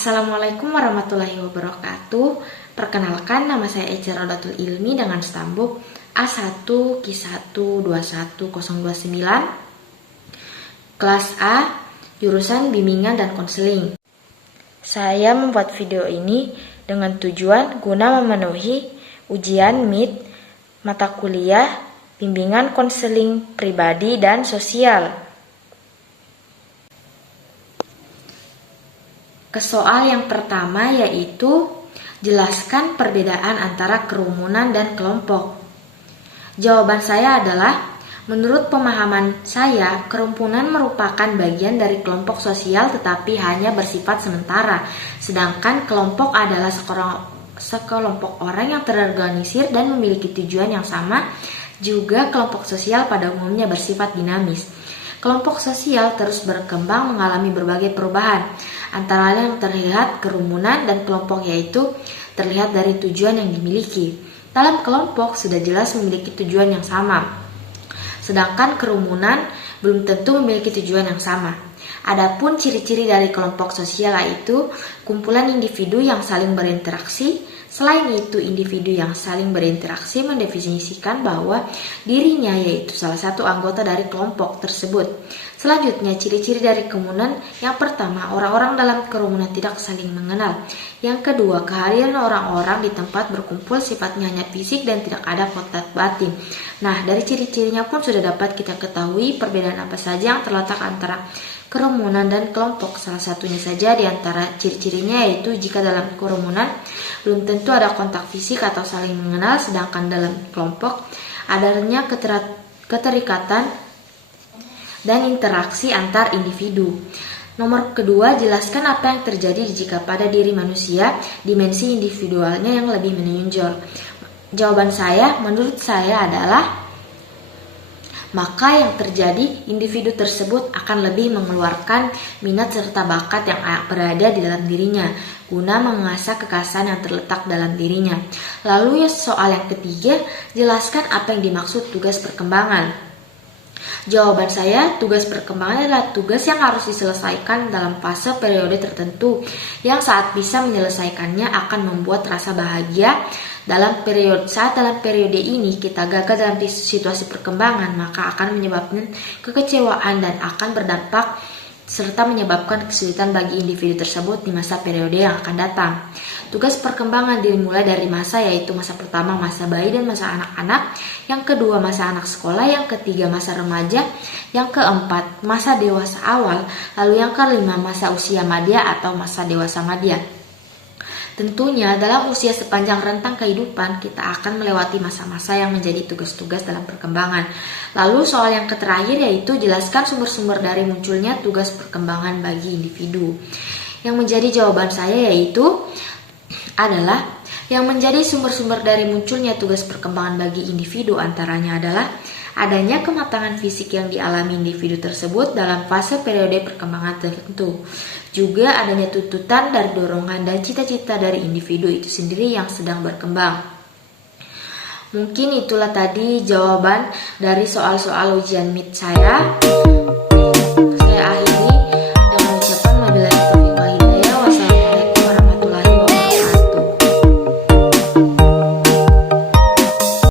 Assalamualaikum warahmatullahi wabarakatuh. Perkenalkan, nama saya Ecer Rodatul Ilmi dengan stambuk A1 Q1 21029, kelas A, jurusan bimbingan dan konseling. Saya membuat video ini dengan tujuan guna memenuhi ujian MIT mata kuliah bimbingan konseling pribadi dan sosial. Ke soal yang pertama, yaitu jelaskan perbedaan antara kerumunan dan kelompok. Jawaban saya adalah, menurut pemahaman saya, kerumunan merupakan bagian dari kelompok sosial tetapi hanya bersifat sementara, sedangkan kelompok adalah sekelompok orang yang terorganisir dan memiliki tujuan yang sama. Juga kelompok sosial pada umumnya bersifat dinamis. Kelompok sosial terus berkembang mengalami berbagai perubahan. Antara lain yang terlihat kerumunan dan kelompok, yaitu terlihat dari tujuan yang dimiliki. Dalam kelompok sudah jelas memiliki tujuan yang sama, sedangkan kerumunan belum tentu memiliki tujuan yang sama. Adapun ciri-ciri dari kelompok sosial yaitu kumpulan individu yang saling berinteraksi. Selain itu, individu yang saling berinteraksi mendefinisikan bahwa dirinya yaitu salah satu anggota dari kelompok tersebut. Selanjutnya, ciri-ciri dari kerumunan. Yang pertama, orang-orang dalam kerumunan tidak saling mengenal. Yang kedua, kehadiran orang-orang di tempat berkumpul sifatnya hanya fisik dan tidak ada kontak batin. Nah, dari ciri-cirinya pun sudah dapat kita ketahui perbedaan apa saja yang terletak antara kerumunan dan kelompok. Salah satunya saja di antara ciri-cirinya yaitu jika dalam kerumunan belum tentu ada kontak fisik atau saling mengenal, sedangkan dalam kelompok adanya keterikatan dan interaksi antar individu. Nomor kedua, jelaskan apa yang terjadi jika pada diri manusia dimensi individualnya yang lebih menonjol. Jawaban saya, menurut saya adalah, maka yang terjadi, individu tersebut akan lebih mengeluarkan minat serta bakat yang berada di dalam dirinya, guna mengasah kekhasan yang terletak dalam dirinya. Lalu soal yang ketiga, jelaskan apa yang dimaksud tugas perkembangan. Jawaban saya, tugas perkembangan adalah tugas yang harus diselesaikan dalam fase periode tertentu, yang saat bisa menyelesaikannya akan membuat rasa bahagia. Dalam periode ini kita gagal dalam situasi perkembangan, maka akan menyebabkan kekecewaan dan akan berdampak serta menyebabkan kesulitan bagi individu tersebut di masa periode yang akan datang. Tugas perkembangan dimulai dari masa, yaitu masa pertama masa bayi dan masa anak-anak, yang kedua masa anak sekolah, yang ketiga masa remaja, yang keempat masa dewasa awal, lalu yang kelima masa usia madya atau masa dewasa madya. Tentunya dalam usia sepanjang rentang kehidupan kita akan melewati masa-masa yang menjadi tugas-tugas dalam perkembangan. Lalu soal yang terakhir yaitu jelaskan sumber-sumber dari munculnya tugas perkembangan bagi individu. Yang menjadi jawaban saya yaitu adalah, yang menjadi sumber-sumber dari munculnya tugas perkembangan bagi individu antaranya adalah adanya kematangan fisik yang dialami individu tersebut dalam fase periode perkembangan tertentu. Juga adanya tuntutan dari dorongan dan cita-cita dari individu itu sendiri yang sedang berkembang. Mungkin itulah tadi jawaban dari soal-soal ujian MIT saya.